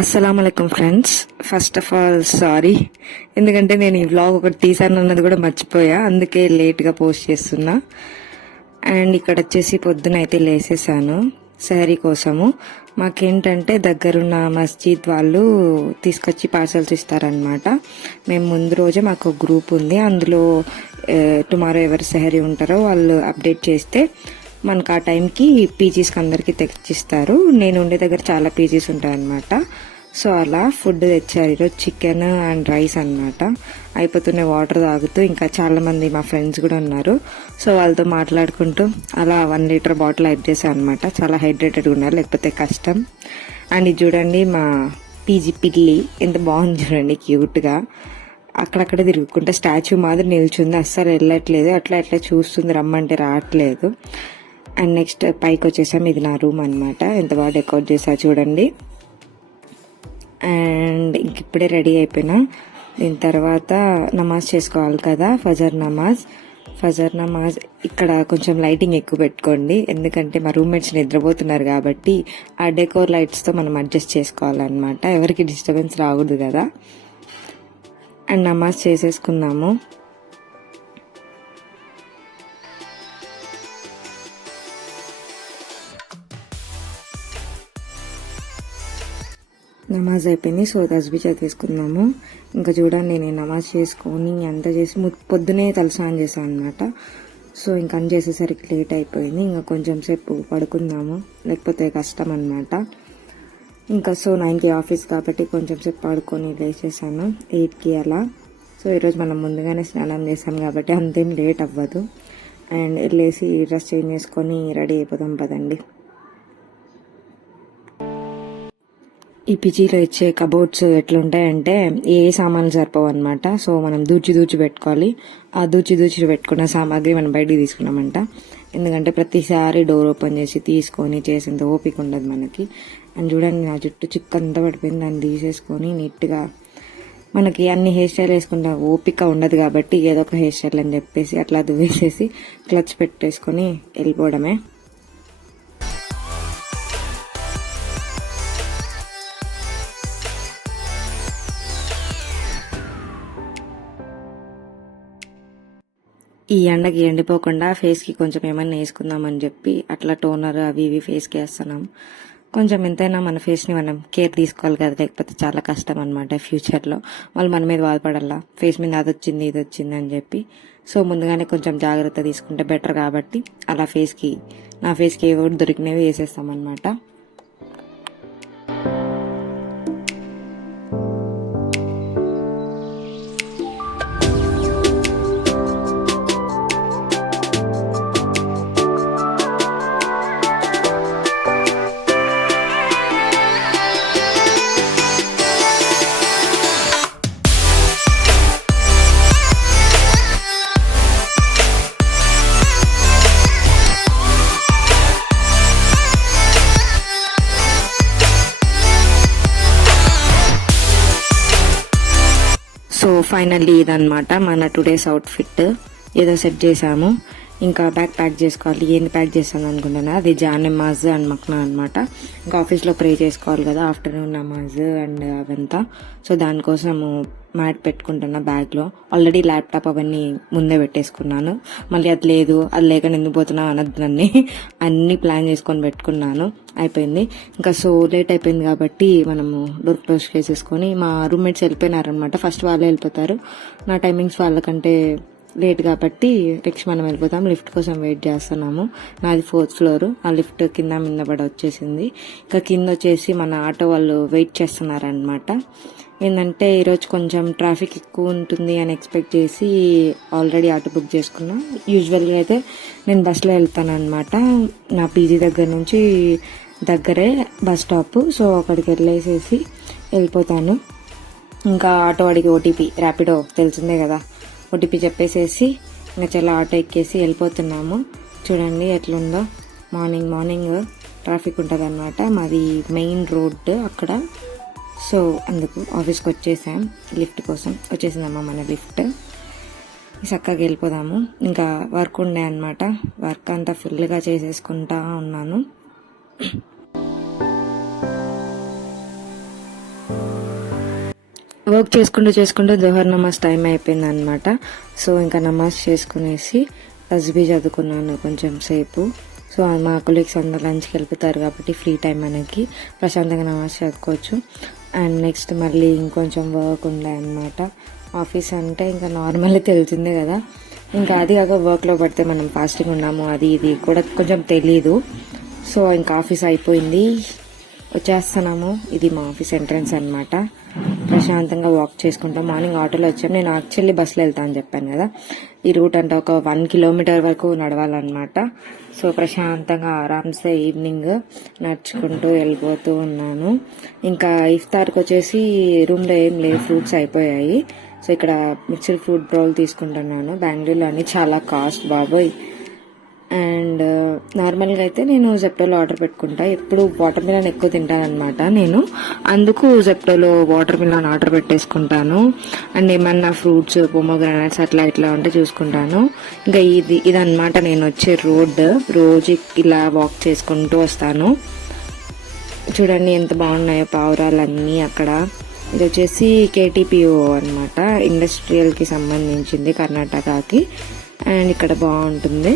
అస్సలాముఅలైకుం friends. First of all sorry, ఎందుకంటే నేను ఈ వ్లాగ్ ఒకటి తీసాను అన్నది కూడా మర్చిపోయా, అందుకే లేట్గా పోస్ట్ చేస్తున్నా. అండ్ ఇక్కడ వచ్చేసి పొద్దున అయితే లేసేసాను సహరీ కోసము. మాకేంటంటే దగ్గరున్న మస్జిద్ వాళ్ళు తీసుకొచ్చి పార్సల్స్ ఇస్తారనమాట. మేము ముందు రోజే మాకు గ్రూప్ ఉంది, అందులో టుమారో ఎవరు సహరీ ఉంటారో వాళ్ళు అప్డేట్ చేస్తే మనకు ఆ టైంకి పీజీస్కి అందరికీ తెచ్చిస్తారు. నేను ఉండే దగ్గర చాలా పీజీస్ ఉంటాయన్నమాట. సో అలా ఫుడ్ తెచ్చారు ఈరోజు, చికెన్ అండ్ రైస్ అనమాట. అయిపోతూనే వాటర్ తాగుతూ ఇంకా చాలా మంది మా ఫ్రెండ్స్ కూడా ఉన్నారు. సో వాళ్ళతో మాట్లాడుకుంటూ అలా 1 లీటర్ బాటిల్ అయిప్ చేశాను అనమాట. చాలా హైడ్రేటెడ్గా ఉన్నారు, లేకపోతే కష్టం. అండ్ ఇది చూడండి మా పీజీ పిల్లి ఎంత బాగుంది చూడండి, క్యూట్గా అక్కడక్కడ తిరుగుకుంటే స్టాచ్యూ మాదిరి నిల్చుంది, అస్సలు వెళ్ళట్లేదు, అట్లా అట్లా చూస్తుంది, రమ్మంటే రావట్లేదు. అండ్ నెక్స్ట్ పైకి వచ్చేసాం, ఇది నా రూమ్ అనమాట. ఎంత బాగా డెకరేట్ చేసా చూడండి. అండ్ ఇంక ఇప్పుడే రెడీ అయిపోయినా. దీని తర్వాత నమాజ్ చేసుకోవాలి కదా, ఫజర్ నమాజ్. ఇక్కడ కొంచెం లైటింగ్ ఎక్కువ పెట్టుకోండి, ఎందుకంటే మా రూమ్మేట్స్ నిద్రపోతున్నారు కాబట్టి ఆ డెకోర్ లైట్స్తో మనం అడ్జస్ట్ చేసుకోవాలన్నమాట, ఎవరికి డిస్టర్బెన్స్ రాకూడదు కదా. అండ్ నమాజ్ చేసేసుకున్నాము. నమాజ్ అయిపోయింది, సో తస్బీ చదివేసుకున్నాము. ఇంకా చూడండి నేను నమాజ్ చేసుకొని అంతా చేసి పొద్దునే తలస్నానం చేశాను అనమాట. సో ఇంకా అన్ని చేసేసరికి లేట్ అయిపోయింది. ఇంకా కొంచెం సేపు పడుకుందాము, లేకపోతే కష్టం అనమాట. ఇంకా సో 9కి ఆఫీస్ కాబట్టి కొంచెం సేపు పడుకొని లేచేసాను 8కి అలా. సో ఈరోజు మనం ముందుగానే స్నానం చేసాం కాబట్టి అంతేం లేట్ అవ్వదు. అండ్ వెళ్ళేసి డ్రెస్ చేంజ్ చేసుకొని రెడీ అయిపోదాం పదండి. ఈ పీజీలో ఇచ్చే కబోర్డ్స్ ఎట్లుంటాయంటే ఏ సామాన్లు సరిపోవు అనమాట. సో మనం దూచి పెట్టుకోవాలి. ఆ దూచి పెట్టుకున్న సామాగ్రి మనం బయటికి తీసుకున్నామంట, ఎందుకంటే ప్రతిసారి డోర్ ఓపెన్ చేసి తీసుకొని చేసేంత ఓపిక ఉండదు మనకి. అని చూడండి నా జుట్టు చిక్కంతా పడిపోయింది, దాన్ని తీసేసుకొని నీట్గా, మనకి అన్ని హెయిర్ స్టైల్ వేసుకుంటా ఓపిక ఉండదు కాబట్టి ఏదో ఒక హెయిర్ స్టైల్ అని చెప్పేసి అట్లా దువ్వేసేసి క్లచ్ పెట్టేసుకొని వెళ్ళిపోవడమే. ఈ ఎండకి ఎండిపోకుండా ఫేస్కి కొంచెం ఏమైనా వేసుకుందామని చెప్పి అట్లా టోనర్ అవి ఇవి ఫేస్కి వేస్తున్నాం. కొంచెం ఎంతైనా మన ఫేస్ని మనం కేర్ తీసుకోవాలి కదా, లేకపోతే చాలా కష్టం అనమాట ఫ్యూచర్లో. వాళ్ళు మన మీద బాధపడాలా, ఫేస్ మీద అది వచ్చింది ఇది వచ్చింది అని చెప్పి. సో ముందుగానే కొంచెం జాగ్రత్త తీసుకుంటే బెటర్ కాబట్టి అలా నా ఫేస్కి ఏవో దొరికినవి వేసేస్తాం అనమాట. సో ఫైనల్లీ ఇదనమాట మన టుడేస్ అవుట్ఫిట్. ఏదో సెట్ చేసాము, ఇంకా బ్యాగ్ ప్యాక్ చేసుకోవాలి. ఏంది ప్యాక్ చేస్తాను అనుకుంటున్నా, అది జాన్ నమాజ్ అండ్ మక్నా అనమాట. ఇంకా ఆఫీస్లో ప్రే చేసుకోవాలి కదా, ఆఫ్టర్నూన్ నమాజ్ అండ్ అవంతా. సో దానికోసము మ్యాట్ పెట్టుకుంటున్నా బ్యాగ్లో. ఆల్రెడీ ల్యాప్టాప్ అవన్నీ ముందే పెట్టేసుకున్నాను, మళ్ళీ అది లేక ఎందుకు పోతున్నా అనద్దు, అన్నీ ప్లాన్ చేసుకొని పెట్టుకున్నాను. అయిపోయింది ఇంకా. సో లేట్ అయిపోయింది కాబట్టి మనము డోర్ క్లోజ్ చేసేసుకొని, మా రూమ్మేట్స్ వెళ్ళిపోయినారనమాట. ఫస్ట్ వాళ్ళే వెళ్ళిపోతారు, నా టైమింగ్స్ వాళ్ళకంటే లేట్ కాబట్టి నెక్స్ట్ మనం వెళ్ళిపోతాం. లిఫ్ట్ కోసం వెయిట్ చేస్తున్నాము. నాది 4th ఫ్లోర్, ఆ లిఫ్ట్ కింద పడి వచ్చేసింది. ఇంకా కింద వచ్చేసి మన ఆటో వాళ్ళు వెయిట్ చేస్తున్నారనమాట. ఏంటంటే ఈరోజు కొంచెం ట్రాఫిక్ ఎక్కువ ఉంటుంది అని ఎక్స్పెక్ట్ చేసి ఆల్రెడీ ఆటో బుక్ చేసుకున్నా. యూజువల్గా అయితే నేను బస్లో వెళ్తాను అనమాట. నా పీజీ దగ్గర నుంచి దగ్గరే బస్ స్టాప్. సో అక్కడికి వెళ్ళేసేసి వెళ్ళిపోతాను. ఇంకా ఆటో వాడికి ఓటీపీ, ర్యాపిడో తెలిసిందే కదా, ఓటీపీ చెప్పేసేసి ఇంకా చాలా ఆటో ఎక్కేసి వెళ్ళిపోతున్నాము. చూడండి ఎట్లుందో, మార్నింగ్ ట్రాఫిక్ ఉంటుంది అనమాట. మాది మెయిన్ రోడ్ అక్కడ. సో అందుకు ఆఫీస్కి వచ్చేసాం, లిఫ్ట్ కోసం వచ్చేసిందమ్మా మన లిఫ్ట్. చక్కగా వెళ్ళిపోదాము. ఇంకా వర్క్ ఉండే అనమాట, వర్క్ అంతా ఫుల్గా చేసేసుకుంటా ఉన్నాను. వర్క్ చేసుకుంటూ జోహర్ నమాజ్ టైం అయిపోయింది అనమాట. సో ఇంకా నమాజ్ చేసుకునేసి తస్బీ చదువుకున్నాను కొంచెం సేపు. సో మా కొలీగ్స్ అందరు లంచ్కి వెళ్ళిపోతారు కాబట్టి ఫ్రీ టైం మనకి ప్రశాంతంగా నమాజ్ చదువుకోవచ్చు. అండ్ నెక్స్ట్ మళ్ళీ ఇంకొంచెం వర్క్ ఉండే అనమాట. ఆఫీస్ అంటే ఇంకా నార్మల్లీ తెలిసిందే కదా, ఇంకా అది కాక వర్క్లో పడితే మనం ఫాస్టింగ్ ఉన్నాము అది ఇది కూడా కొంచెం తెలీదు. సో ఇంకా ఆఫీస్ అయిపోయింది, వచ్చేస్తున్నాము. ఇది మా ఆఫీస్ ఎంట్రన్స్ అనమాట. ప్రశాంతంగా వాక్ చేసుకుంటాం. మార్నింగ్ ఆటోలో వచ్చాము. నేను యాక్చువల్లీ బస్సులో వెళ్తా అని చెప్పాను కదా, ఈ రూట్ అంటే ఒక 1 కిలోమీటర్ వరకు నడవాలన్నమాట. సో ప్రశాంతంగా ఆరామ్సే ఈవినింగ్ నడుచుకుంటూ వెళ్ళిపోతూ ఉన్నాను. ఇంకా ఇఫ్తార్కి వచ్చేసి రూమ్లో ఏం లేవు, ఫ్రూట్స్ అయిపోయాయి. సో ఇక్కడ మిక్స్డ్ ఫ్రూట్ బౌల్ తీసుకుంటున్నాను. బెంగళూరులో అన్ని చాలా కాస్ట్ బాబోయ్. అండ్ నార్మల్గా అయితే నేను జెప్టోలో ఆర్డర్ పెట్టుకుంటా. ఎప్పుడు వాటర్ మిలన్ ఎక్కువ తింటాను అనమాట నేను, అందుకు జెప్టోలో వాటర్ మిలన్ ఆర్డర్ పెట్టేసుకుంటాను. అండ్ ఏమన్నా ఫ్రూట్స్ పొమోగ్రానైట్స్ అట్లా ఇట్లా ఉంటే చూసుకుంటాను. ఇంకా ఇదన్నమాట నేను వచ్చే రోడ్. రోజు ఇలా వాక్ చేసుకుంటూ వస్తాను. చూడండి ఎంత బాగున్నాయో పావురాలన్నీ అక్కడ. ఇది వచ్చేసి KTPO అనమాట, ఇండస్ట్రియల్కి సంబంధించింది కర్ణాటకకి. అండ్ ఇక్కడ బాగుంటుంది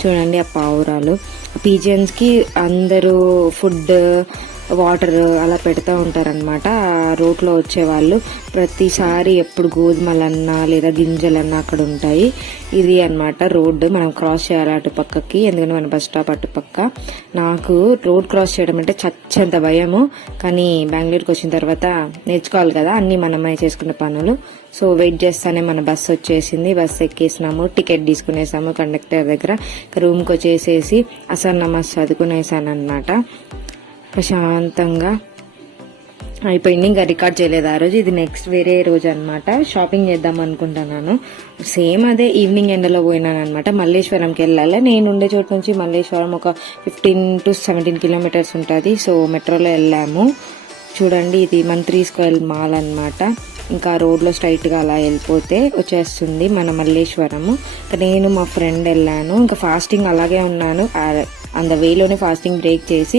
చూడండి ఆ పావురాలు. పీజియన్స్కి అందరూ ఫుడ్ వాటర్ అలా పెడతా ఉంటారనమాట. ఆ రోడ్లో వచ్చేవాళ్ళు ప్రతిసారి ఎప్పుడు గోధుమలన్నా లేదా గింజలన్నా అక్కడ ఉంటాయి. ఇది అనమాట రోడ్డు, మనం క్రాస్ చేయాలి అటు పక్కకి, ఎందుకంటే మన బస్ స్టాప్ అటు పక్క. నాకు రోడ్ క్రాస్ చేయడం అంటే చచ్చంత భయము, కానీ బెంగళూరుకి వచ్చిన తర్వాత నేర్చుకోవాలి కదా అన్ని మనమే చేసుకునే పనులు. సో వెయిట్ చేస్తానే మన బస్సు వచ్చేసింది. బస్సు ఎక్కేసినాము, టికెట్ తీసుకునేసాము కండక్టర్ దగ్గర. రూమ్కి వచ్చేసేసి అసర్ నమాజ్ చదువుకునేసాను అనమాట. ప్రశాంతంగా అయిపోయింది. ఇంకా రికార్డ్ చేయలేదు ఆ రోజు. ఇది నెక్స్ట్ వేరే రోజు అనమాట. షాపింగ్ చేద్దాం అనుకుంటున్నాను. సేమ్ అదే ఈవినింగ్ ఎండలో పోయినాను అనమాట. మల్లేశ్వరంకి వెళ్ళాలి. నేను ఉండే చోటు నుంచి మల్లేశ్వరం ఒక 15 to 17 కిలోమీటర్స్ ఉంటుంది. సో మెట్రోలో వెళ్ళాము. చూడండి ఇది మంత్రి స్క్వేర్ మాల్ అనమాట. ఇంకా రోడ్లో స్ట్రైట్గా అలా వెళ్ళిపోతే వచ్చేస్తుంది మన మల్లేశ్వరము. నేను మా ఫ్రెండ్ వెళ్ళాను. ఇంకా ఫాస్టింగ్ అలాగే ఉన్నాను. అంద వేలోనే ఫాస్టింగ్ బ్రేక్ చేసి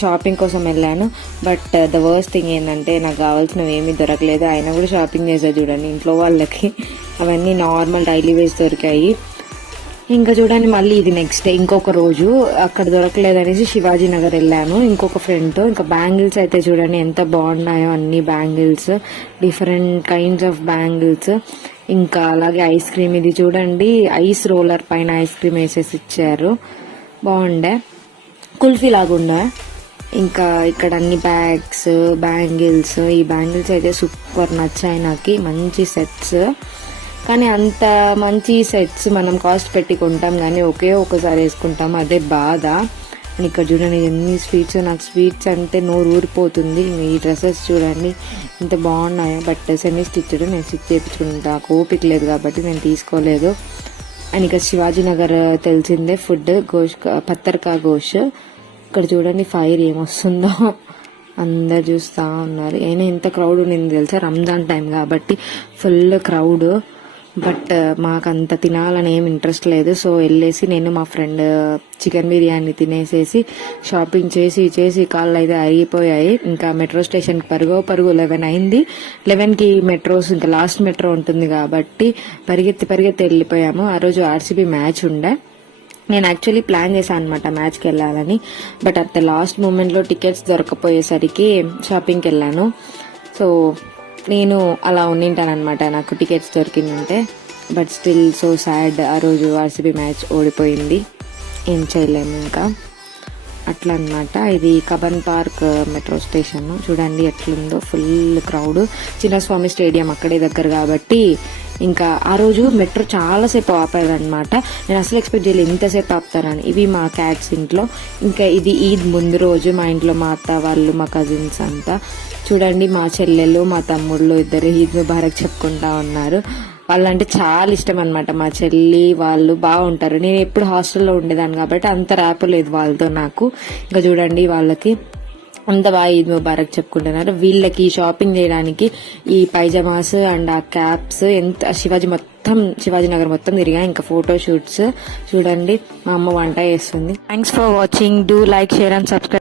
షాపింగ్ కోసం వెళ్ళాను. బట్ ద వర్స్ట్ థింగ్ ఏంటంటే నాకు కావాల్సినవి ఏమీ దొరకలేదు. అయినా కూడా షాపింగ్ చేసా చూడండి. ఇంట్లో వాళ్ళకి అవన్నీ నార్మల్ డైలీ వేస్ దొరికాయి. ఇంకా చూడండి మళ్ళీ ఇది నెక్స్ట్ డే ఇంకొక రోజు అక్కడ దొరకలేదనేసి శివాజీ నగర్ వెళ్ళాను ఇంకొక ఫ్రెండ్తో. ఇంకా బ్యాంగిల్స్ అయితే చూడండి ఎంత బాగున్నాయో, అన్ని bangles, different kinds of bangles. ఇంకా అలాగే ఐస్ క్రీమ్, ఇది చూడండి ఐస్ రోలర్ పైన ఐస్ క్రీమ్ వేసేసి ఇచ్చారు, బాగుండే, కుల్ఫీ లాగుండే. ఇంకా ఇక్కడ అన్ని బ్యాగ్స్, బ్యాంగిల్స్, ఈ బ్యాంగిల్స్ అయితే సూపర్ నచ్చాయి నాకు, మంచి సెట్స్. కానీ అంత మంచి సెట్స్ మనం కాస్ట్ పెట్టి కొంటాం కానీ ఒకే ఒకసారి వేసుకుంటాం, అదే బాధ. ఇక్కడ చూడండి ఎన్ని స్వీట్స్, నాకు స్వీట్స్ అంటే నోరు ఊరిపోతుంది. ఈ డ్రెస్సెస్ చూడండి ఎంత బాగున్నాయో, బట్ సెమీ స్టిచ్డ్, నేను స్టిచ్ చేయించుకుంటా, ఓపిక లేదు కాబట్టి నేను తీసుకోలేదు. అండ్ ఇక శివాజీ నగర్ తెలిసిందే ఫుడ్, గోష్ పత్తర్కా గోష్. ఇక్కడ చూడండి ఫైర్ ఏమొస్తుందో అందరు చూస్తూ ఉన్నారు. అయినా ఎంత క్రౌడ్ ఉండింది తెలుసా, రంజాన్ టైం కాబట్టి ఫుల్ క్రౌడ్. బట్ మాకంత తినాలని ఏం ఇంట్రెస్ట్ లేదు. సో వెళ్ళేసి నేను మా ఫ్రెండ్ చికెన్ బిర్యానీ తినేసేసి షాపింగ్ చేసి కాళ్ళు అయితే అయిపోయాయి. ఇంకా మెట్రో స్టేషన్కి పరుగు 11 అయింది. 11కి మెట్రోస్, ఇంకా లాస్ట్ మెట్రో ఉంటుంది కాబట్టి పరిగెత్తి వెళ్ళిపోయాము. ఆ రోజు RCB మ్యాచ్ ఉండే. నేను యాక్చువల్లీ ప్లాన్ చేశాను అనమాట మ్యాచ్కి వెళ్ళాలని, బట్ అట్ ద లాస్ట్ మూమెంట్లో టికెట్స్ దొరకపోయేసరికి షాపింగ్కి వెళ్ళాను. సో నేను అలా ఉండింటానమాట, నాకు టికెట్స్ దొరికిందంటే. బట్ స్టిల్ సో సాడ్, ఆ రోజు RCB మ్యాచ్ ఓడిపోయింది, ఏం చేయలేము ఇంకా అట్లా అనమాట. ఇది కబన్ పార్క్ మెట్రో స్టేషన్ చూడండి ఎట్లుందో, ఫుల్ క్రౌడ్. చిన్నస్వామి స్టేడియం అక్కడే దగ్గర కాబట్టి ఇంకా ఆ రోజు మెట్రో చాలాసేపు ఆపారనమాట. నేను అసలు ఎక్స్పెక్ట్ చేయలేదు ఇంతసేపు ఆపుతారని. ఇవి మా క్యాట్స్ ఇంట్లో. ఇంకా ఇది ఈద్ ముందు రోజు మా ఇంట్లో మా అత్త వాళ్ళు, మా కజిన్స్ అంతా చూడండి, మా చెల్లెలు మా తమ్ముళ్ళు ఇద్దరు ఈద్ ముబారక్ చెప్పుకుంటా ఉన్నారు. వాళ్ళంటే చాలా ఇష్టం అనమాట, మా చెల్లి వాళ్ళు బాగుంటారు. నేను ఎప్పుడు హాస్టల్లో ఉండేదాన్ని కాబట్టి అంత ర్యాప్ లేదు వాళ్ళతో నాకు. ఇంకా చూడండి వాళ్ళకి అంత బాగా ఈద్ ముబారక్ చెప్పుకుంటున్నారు. వీళ్ళకి షాపింగ్ చేయడానికి ఈ పైజామాస్ అండ్ ఆ క్యాప్స్ ఎంత శివాజీ నగర్ మొత్తం తిరిగా. ఇంకా ఫోటో షూట్స్ చూడండి, మా అమ్మ వంట చేస్తుంది. Thanks for watching. Do like, share and subscribe.